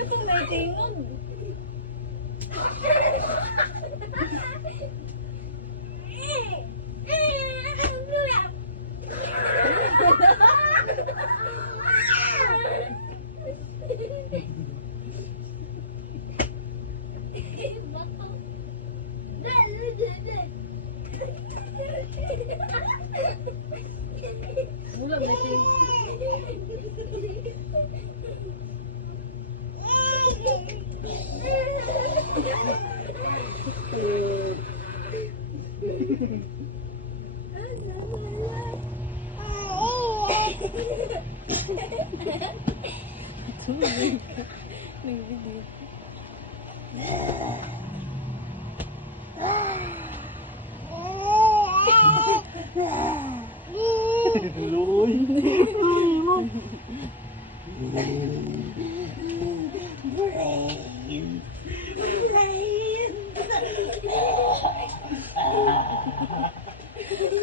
Ito na itingon. Ulam na siya.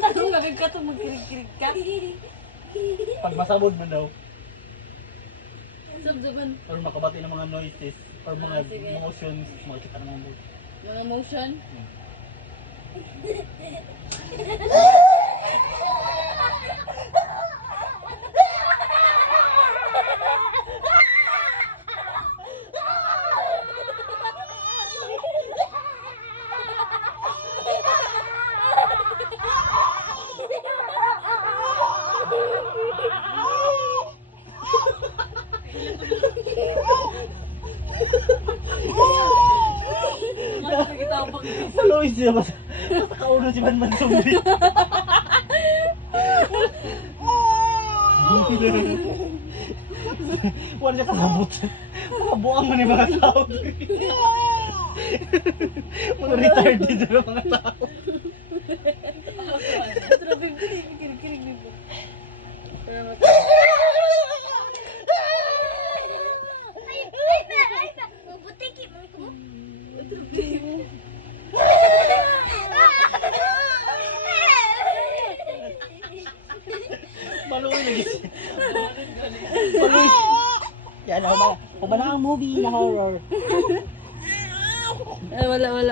Ano lagay ka itong magkirig-kirig ka? Pag masabod mo daw, Sub-suban. or makabati ng mga noises, or mga Sige. emotions, makikita ng mga mood. Mga motion. Mas nagitapang Sa Lois siya, mas kaulo si Banban Zombie. Wala siya kasabot. Makabuang mo ni mga tao. Mga retarded na mga tao. Grabe, kirig-kirig nito. Maluwi lagi siya. Maluwi. Yan, kung ba na ang movie na horror? Wala.